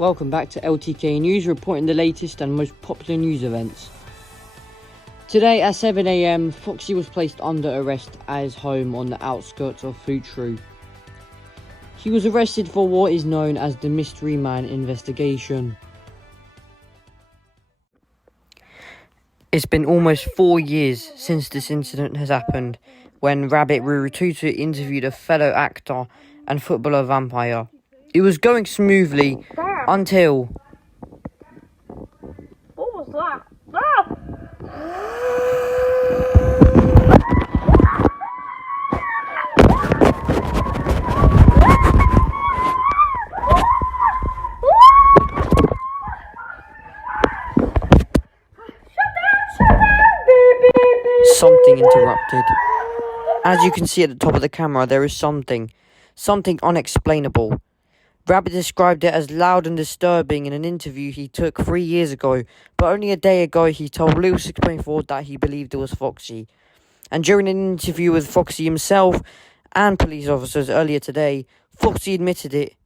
Welcome back to LTK News, reporting the latest and most popular news events. Today at 7 AM, Foxy was placed under arrest at his home on the outskirts of Futrue. He was arrested for what is known as the Mystery Man investigation. It's been almost 4 years since this incident has happened, when Rabbit Rurututu interviewed a fellow actor and footballer Vampire. It was going smoothly until... What was that? Ah! Something interrupted. As you can see at the top of the camera, there is something unexplainable. Rabbit described it as loud and disturbing in an interview he took 3 years ago, but only a day ago he told Little 6.4 that he believed it was Foxy. And during an interview with Foxy himself and police officers earlier today, Foxy admitted it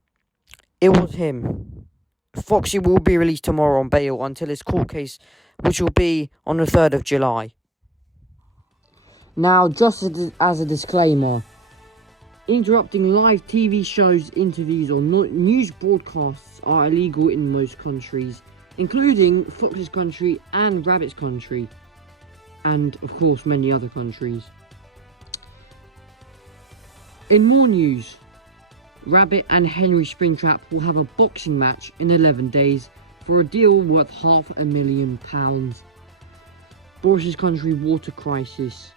was him. Foxy will be released tomorrow on bail until his court case, which will be on the 3rd of July. Now, just as a disclaimer, interrupting live TV shows, interviews or news broadcasts are illegal in most countries, including Fox's country and Rabbit's country, and of course many other countries. In more news, Rabbit and Henry Springtrap will have a boxing match in 11 days for a deal worth £500,000. Boris's country water crisis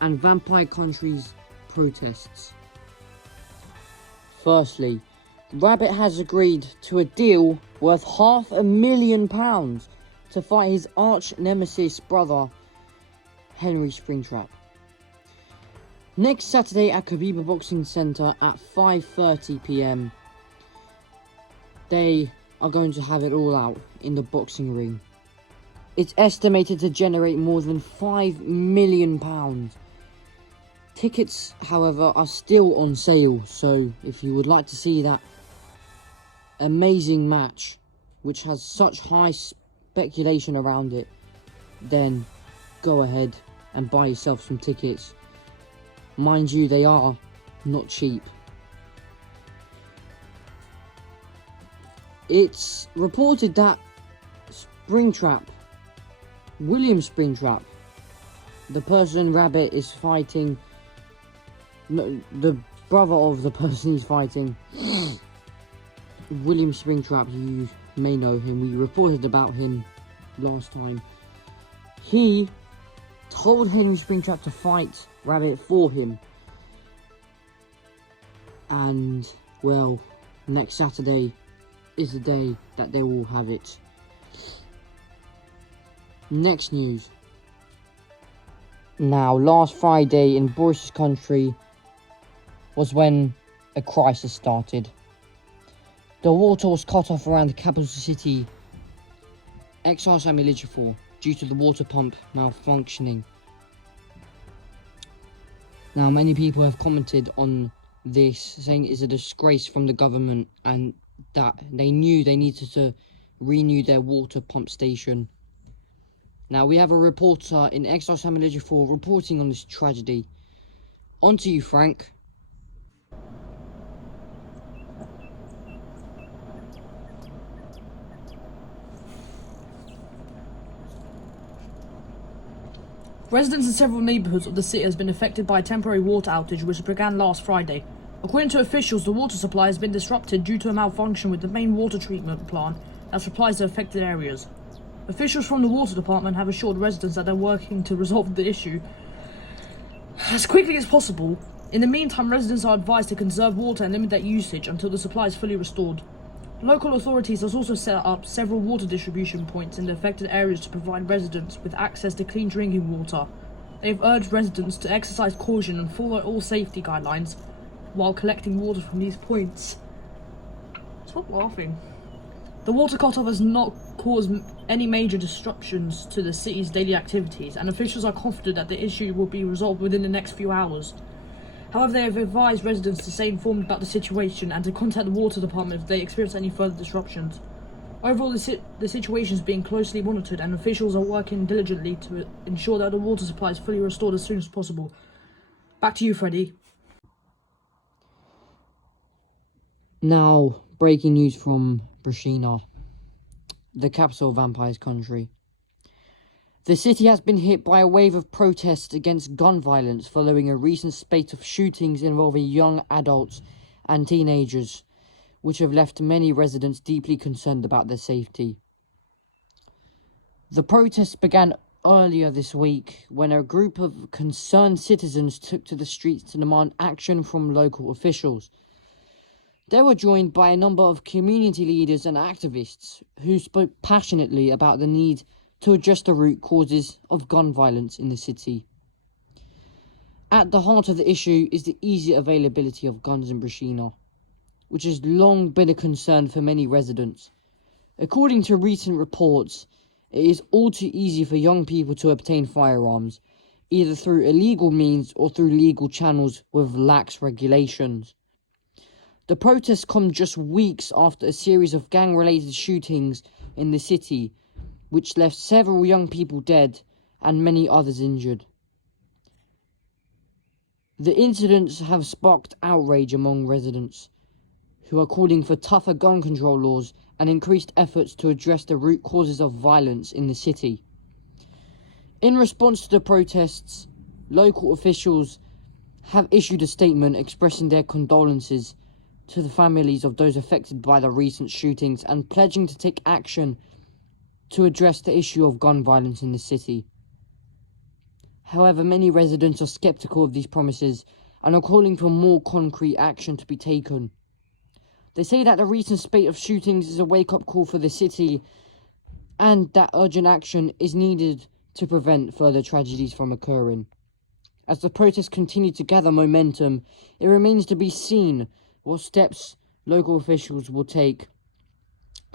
and Vampire country's protests. Firstly, Rabbit has agreed to a deal worth £500,000 to fight his arch nemesis brother, Henry Springtrap. Next Saturday at Khabib Boxing Centre at 5:30 PM, they are going to have it all out in the boxing ring. It's estimated to generate more than £5 million. Tickets, however, are still on sale, so if you would like to see that amazing match, which has such high speculation around it, then go ahead and buy yourself some tickets. Mind you, they are not cheap. It's reported that William Springtrap, the person Rabbit is fighting, the brother of the person he's fighting, William Springtrap, you may know him, we reported about him last time. He told Henry Springtrap to fight Rabbit for him. And, well, next Saturday is the day that they will have it. Next news. Now, last Friday in Boris's country was when a crisis started. The water was cut off around the capital city, Exarcham due to the water pump malfunctioning. Now, many people have commented on this, saying it's a disgrace from the government and that they knew they needed to renew their water pump station. Now, we have a reporter in Exarcham reporting on this tragedy. On to you, Frank. Residents in several neighbourhoods of the city has been affected by a temporary water outage which began last Friday. According to officials, the water supply has been disrupted due to a malfunction with the main water treatment plant that supplies the affected areas. Officials from the water department have assured residents that they're working to resolve the issue as quickly as possible. In the meantime, residents are advised to conserve water and limit their usage until the supply is fully restored. Local authorities have also set up several water distribution points in the affected areas to provide residents with access to clean drinking water. They have urged residents to exercise caution and follow all safety guidelines while collecting water from these points. Stop laughing. The water cut-off has not caused any major disruptions to the city's daily activities, and officials are confident that the issue will be resolved within the next few hours. However, they have advised residents to stay informed about the situation and to contact the water department if they experience any further disruptions. Overall, the situation is being closely monitored and officials are working diligently to ensure that the water supply is fully restored as soon as possible. Back to you, Freddie. Now, breaking news from Brashina, the capital of Vampire's country. The city has been hit by a wave of protests against gun violence following a recent spate of shootings involving young adults and teenagers, which have left many residents deeply concerned about their safety. The protests began earlier this week when a group of concerned citizens took to the streets to demand action from local officials. They were joined by a number of community leaders and activists who spoke passionately about the need to address the root causes of gun violence in the city. At the heart of the issue is the easy availability of guns in Brashina, which has long been a concern for many residents. According to recent reports, it is all too easy for young people to obtain firearms, either through illegal means or through legal channels with lax regulations. The protests come just weeks after a series of gang-related shootings in the city, which left several young people dead and many others injured. The incidents have sparked outrage among residents, who are calling for tougher gun control laws and increased efforts to address the root causes of violence in the city. In response to the protests, local officials have issued a statement expressing their condolences to the families of those affected by the recent shootings and pledging to take action to address the issue of gun violence in the city. However, many residents are skeptical of these promises and are calling for more concrete action to be taken. They say that the recent spate of shootings is a wake-up call for the city and that urgent action is needed to prevent further tragedies from occurring. As the protests continue to gather momentum, it remains to be seen what steps local officials will take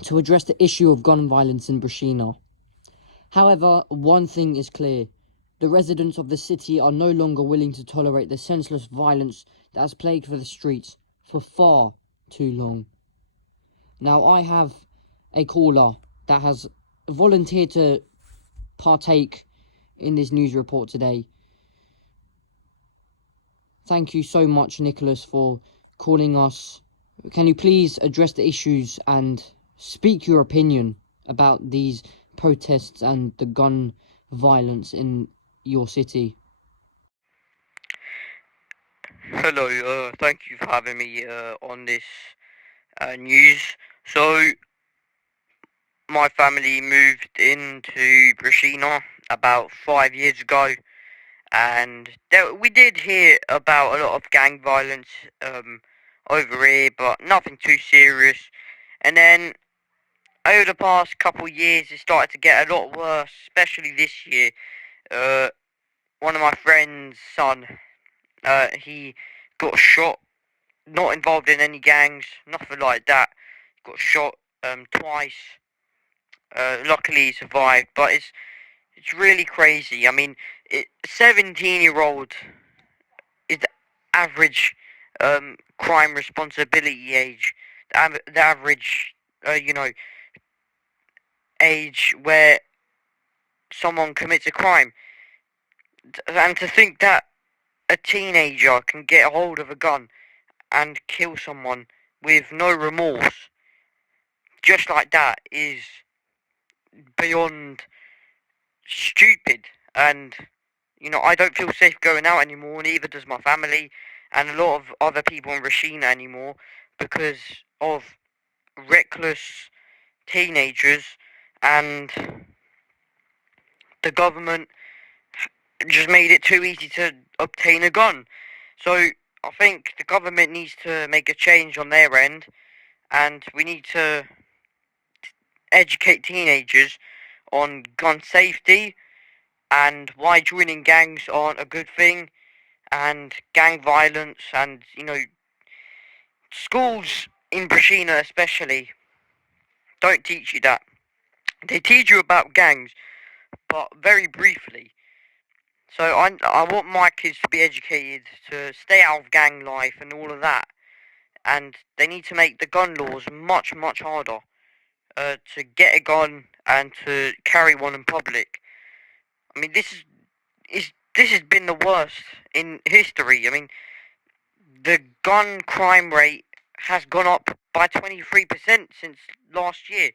to address the issue of gun violence in Brashina. However, one thing is clear. The residents of the city are no longer willing to tolerate the senseless violence that has plagued the streets for far too long. Now, I have a caller that has volunteered to partake in this news report today. Thank you so much, Nicholas, for calling us. Can you please address the issues and speak your opinion about these protests and the gun violence in your city? Hello, thank you for having me on this news. So, my family moved into Brashina about 5 years ago, and we did hear about a lot of gang violence over here, but nothing too serious. And then, over the past couple of years, it started to get a lot worse, especially this year. Uh, One of my friend's son, he got shot, not involved in any gangs, nothing like that. Got shot twice. Luckily he survived, but it's really crazy. I mean, 17-year-old is the average crime responsibility age, the average you know age where someone commits a crime, and to think that a teenager can get a hold of a gun and kill someone with no remorse just like that is beyond stupid. And I don't feel safe going out anymore, neither does my family and a lot of other people in Rashina anymore, because of reckless teenagers, and the government just made it too easy to obtain a gun. So I think the government needs to make a change on their end, and we need to educate teenagers on gun safety and why joining gangs aren't a good thing, and gang violence, and schools in Brashina especially don't teach you that. They teach you about gangs, but very briefly. So I want my kids to be educated to stay out of gang life and all of that, and they need to make the gun laws much harder. to get a gun and to carry one in public. I mean, this has been the worst in history. I mean, the gun crime rate has gone up by 23% since last year.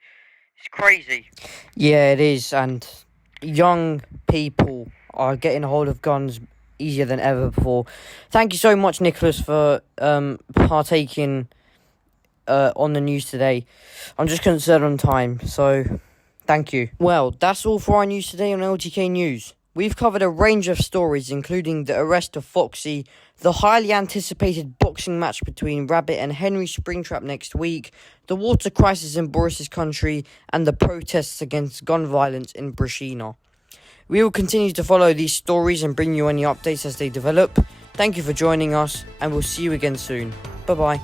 It's crazy. Yeah, it is, and young people are getting a hold of guns easier than ever before. Thank you so much, Nicholas, for partaking on the news today. I'm just concerned on time, so thank you. Well, that's all for our news today on LTK News. We've covered a range of stories, including the arrest of Foxy, the highly anticipated boxing match between Rabbit and Henry Springtrap next week, the water crisis in Boris's country, and the protests against gun violence in Brashina. We will continue to follow these stories and bring you any updates as they develop. Thank you for joining us, and we'll see you again soon. Bye-bye.